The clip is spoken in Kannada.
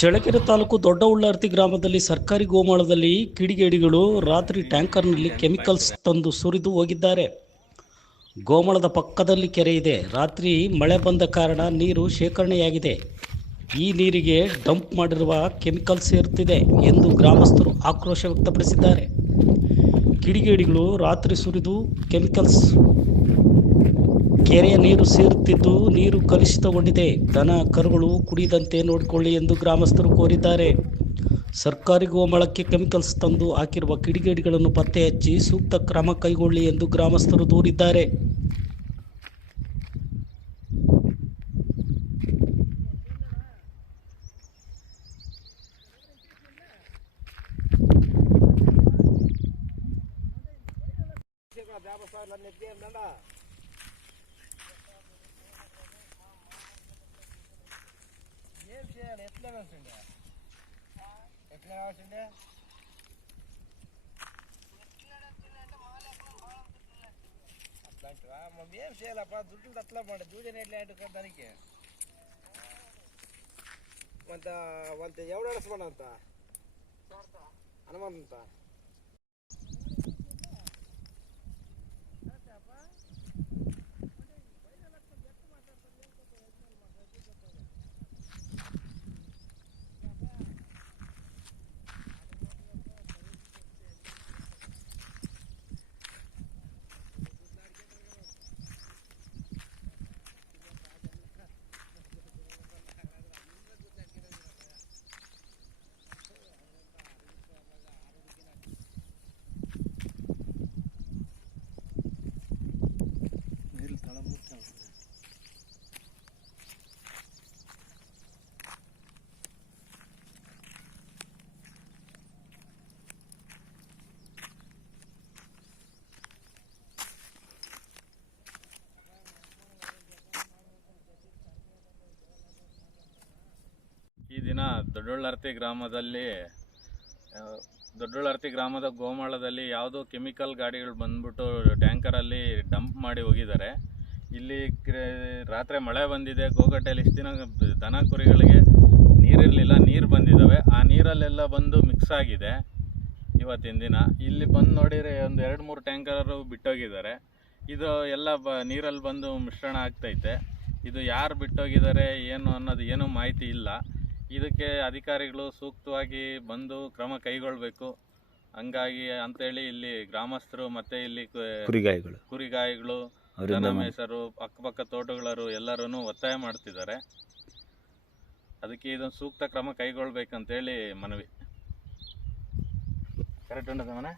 ಚಳ್ಳಕೆರೆ ತಾಲೂಕು ದೊಡ್ಡ ಉಳ್ಳಾರ್ತಿ ಗ್ರಾಮದಲ್ಲಿ ಸರ್ಕಾರಿ ಗೋಮಾಳದಲ್ಲಿ ಕಿಡಿಗೇಡಿಗಳು ರಾತ್ರಿ ಟ್ಯಾಂಕರ್ನಲ್ಲಿ ಕೆಮಿಕಲ್ಸ್ ತಂದು ಸುರಿದು ಹೋಗಿದ್ದಾರೆ. ಗೋಮಾಳದ ಪಕ್ಕದಲ್ಲಿ ಕೆರೆ ಇದೆ. ರಾತ್ರಿ ಮಳೆ ಬಂದ ಕಾರಣ ನೀರು ಶೇಖರಣೆಯಾಗಿದೆ. ಈ ನೀರಿಗೆ ಡಂಪ್ ಮಾಡಿರುವ ಕೆಮಿಕಲ್ಸ್ ಸೇರುತ್ತಿದೆ ಎಂದು ಗ್ರಾಮಸ್ಥರು ಆಕ್ರೋಶ ವ್ಯಕ್ತಪಡಿಸಿದ್ದಾರೆ. ಕಿಡಿಗೇಡಿಗಳು ರಾತ್ರಿ ಸುರಿದು ಕೆಮಿಕಲ್ಸ್ ಕೆರೆಯ ನೀರು ಸೇರುತ್ತಿದ್ದು ನೀರು ಕಲುಷಿತಗೊಂಡಿದೆ. ದನ ಕರುಗಳು ಕುಡಿಯದಂತೆ ನೋಡಿಕೊಳ್ಳಿ ಎಂದು ಗ್ರಾಮಸ್ಥರು ಕೋರಿದ್ದಾರೆ. ಸರ್ಕಾರಿ ಗೋಮಾಳಕ್ಕೆ ಕೆಮಿಕಲ್ಸ್ ತಂದು ಹಾಕಿರುವ ಕಿಡಿಗೇಡಿಗಳನ್ನು ಪತ್ತೆ ಹಚ್ಚಿ ಸೂಕ್ತ ಕ್ರಮ ಕೈಗೊಳ್ಳಿ ಎಂದು ಗ್ರಾಮಸ್ಥರು ದೂರಿದ್ದಾರೆ. ఏం చేయాలప్ప దుడ్డు అట్లా మాట దూజన ఎట్లా దానికి వంత వంత ఎవడేడసమనంత హనుమంత ಈ ದಿನ ದೊಡ್ಡುಳ್ಳಾರ್ತಿ ಗ್ರಾಮದ ಗೋಮಾಳದಲ್ಲಿ ಯಾವುದೋ ಕೆಮಿಕಲ್ ಗಾಡಿಗಳು ಬಂದ್ಬಿಟ್ಟು ಟ್ಯಾಂಕರಲ್ಲಿ ಡಂಪ್ ಮಾಡಿ ಹೋಗಿದ್ದಾರೆ. ಇಲ್ಲಿ ರಾತ್ರಿ ಮಳೆ ಬಂದಿದೆ. ಗೋಗಟ್ಟೆಯಲ್ಲಿ ಇಷ್ಟು ದಿನ ದನ ಕುರಿಗಳಿಗೆ ನೀರಿರಲಿಲ್ಲ, ನೀರು ಬಂದಿದ್ದಾವೆ. ಆ ನೀರಲ್ಲೆಲ್ಲ ಬಂದು ಮಿಕ್ಸ್ ಆಗಿದೆ. ಇವತ್ತಿನ ದಿನ ಇಲ್ಲಿ ಬಂದು ನೋಡಿದರೆ ಒಂದು 2-3 ಟ್ಯಾಂಕರು ಬಿಟ್ಟೋಗಿದ್ದಾರೆ. ಇದು ಎಲ್ಲ ನೀರಲ್ಲಿ ಬಂದು ಮಿಶ್ರಣ ಆಗ್ತೈತೆ. ಇದು ಯಾರು ಬಿಟ್ಟೋಗಿದ್ದಾರೆ ಏನು ಅನ್ನೋದು ಏನೂ ಮಾಹಿತಿ ಇಲ್ಲ. ಇದಕ್ಕೆ ಅಧಿಕಾರಿಗಳು ಸೂಕ್ತವಾಗಿ ಬಂದು ಕ್ರಮ ಕೈಗೊಳ್ಳಬೇಕು. ಹಂಗಾಗಿ ಅಂತೇಳಿ ಇಲ್ಲಿ ಗ್ರಾಮಸ್ಥರು ಮತ್ತು ಇಲ್ಲಿ ಕುರಿಗಾಯಿಗಳು ದನ ಮೇಸರು ಅಕ್ಕಪಕ್ಕ ತೋಟಗಳರು ಎಲ್ಲರೂ ಒತ್ತಾಯ ಮಾಡ್ತಿದ್ದಾರೆ. ಅದಕ್ಕೆ ಇದೊಂದು ಸೂಕ್ತ ಕ್ರಮ ಕೈಗೊಳ್ಬೇಕಂತೇಳಿ ಮನವಿ. ಕರೆಕ್ಟ್ ಉಂಟದ ಮನೆ